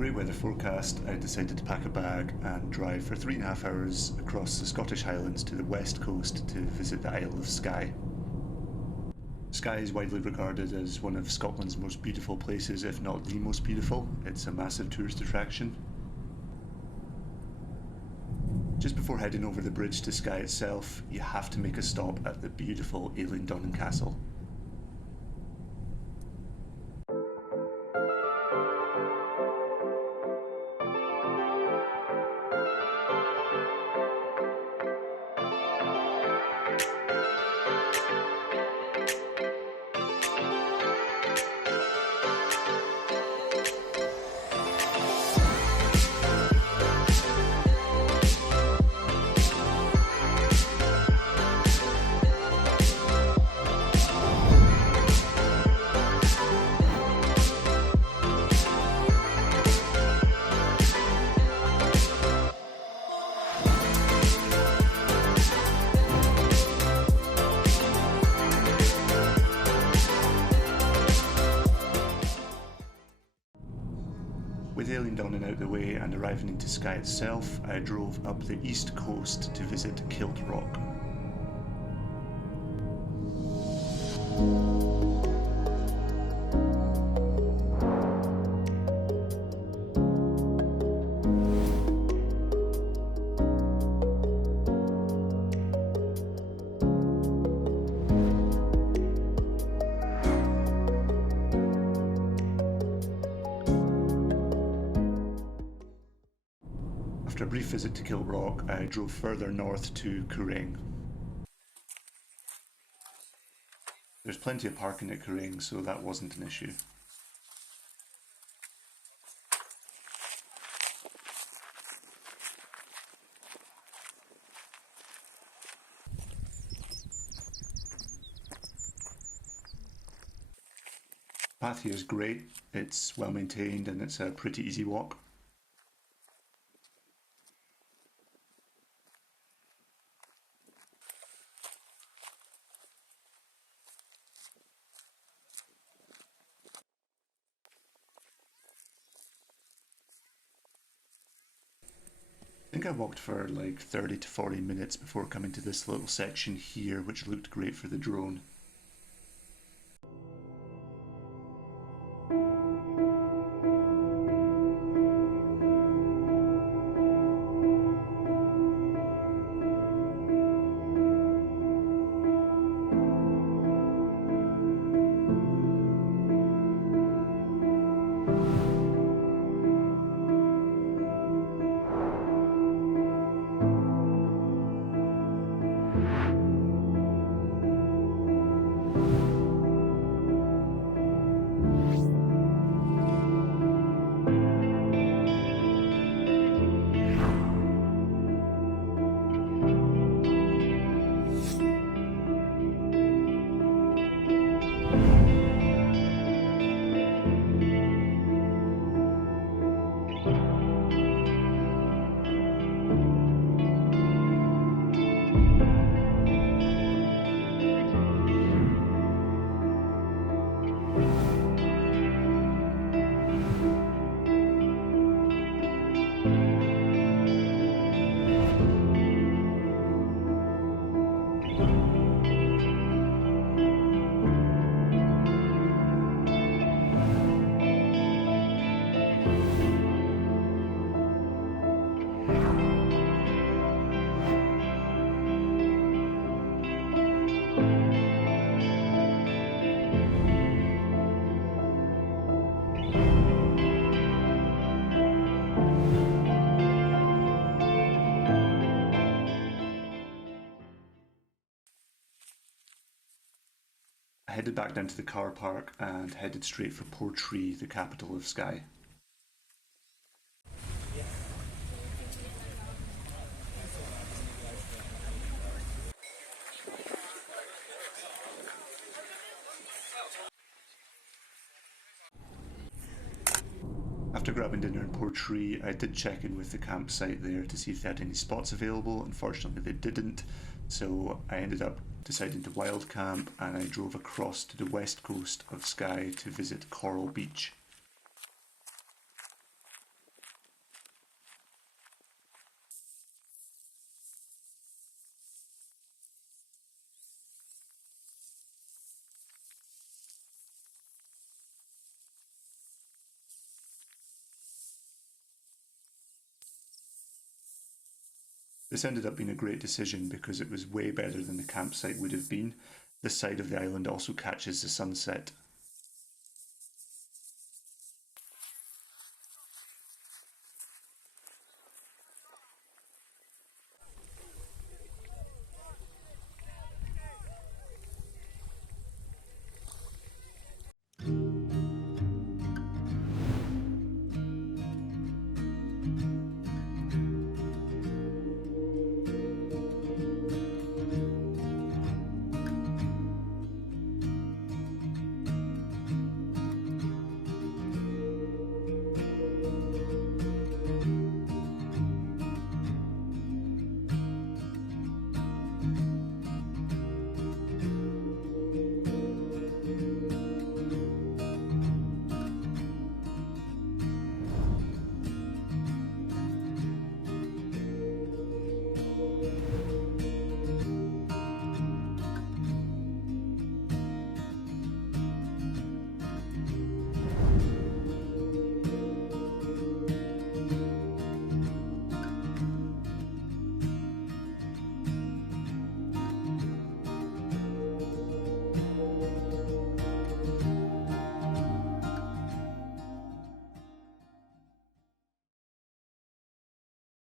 great weather forecast, I decided to pack a bag and drive for 3.5 hours across the Scottish Highlands to the west coast to visit the Isle of Skye. Skye is widely regarded as one of Scotland's most beautiful places, if not the most beautiful. It's a massive tourist attraction. Just before heading over the bridge to Skye itself, you have to make a stop at the beautiful Eilean Donan Castle. With Eilean Donan out the way and arriving into Skye itself, I drove up the east coast to visit Kilt Rock. After a brief visit to Kilt Rock, I drove further north to Quiraing. There's plenty of parking at Quiraing, so that wasn't an issue. The path here is great, it's well maintained and it's a pretty easy walk. I think I walked for like 30 to 40 minutes before coming to this little section here, which looked great for the drone. I headed back down to the car park and headed straight for Portree, the capital of Skye. After grabbing dinner in Portree, I did check in with the campsite there to see if they had any spots available. Unfortunately they didn't, so I ended up deciding to wild camp and I drove across to the west coast of Skye to visit Coral Beach. This ended up being a great decision because it was way better than the campsite would have been. This side of the island also catches the sunset.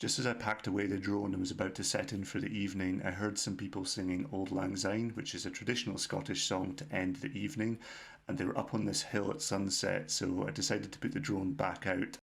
Just as I packed away the drone and was about to set in for the evening, I heard some people singing Auld Lang Syne, which is a traditional Scottish song to end the evening, and they were up on this hill at sunset, so I decided to put the drone back out.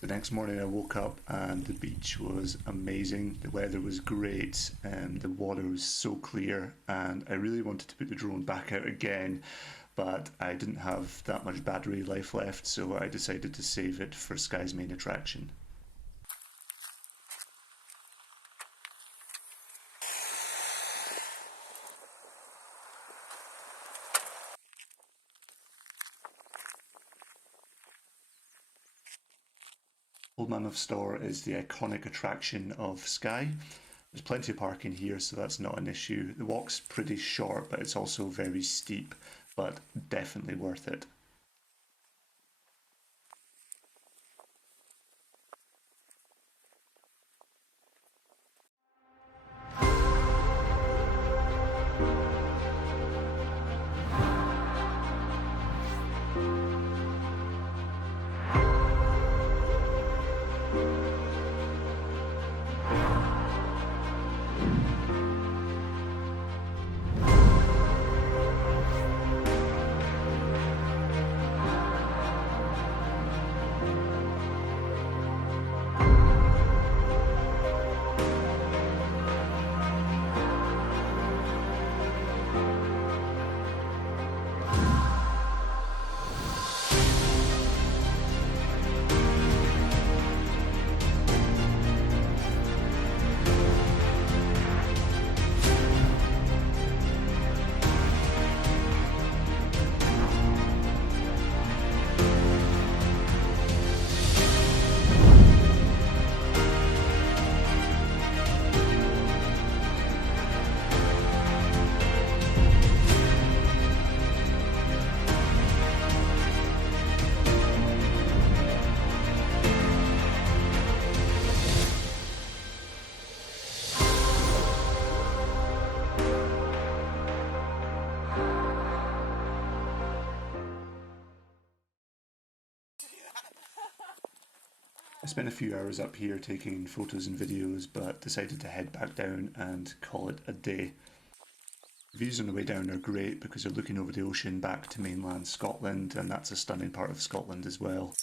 The next morning I woke up and the beach was amazing, the weather was great, and the water was so clear, and I really wanted to put the drone back out again, but I didn't have that much battery life left, so I decided to save it for Skye's main attraction. Old Man of Storr is the iconic attraction of Skye. There's plenty of parking here, so that's not an issue. The walk's pretty short, but it's also very steep, but definitely worth it. I spent a few hours up here taking photos and videos, but decided to head back down and call it a day. Views on the way down are great because you're looking over the ocean back to mainland Scotland, and that's a stunning part of Scotland as well.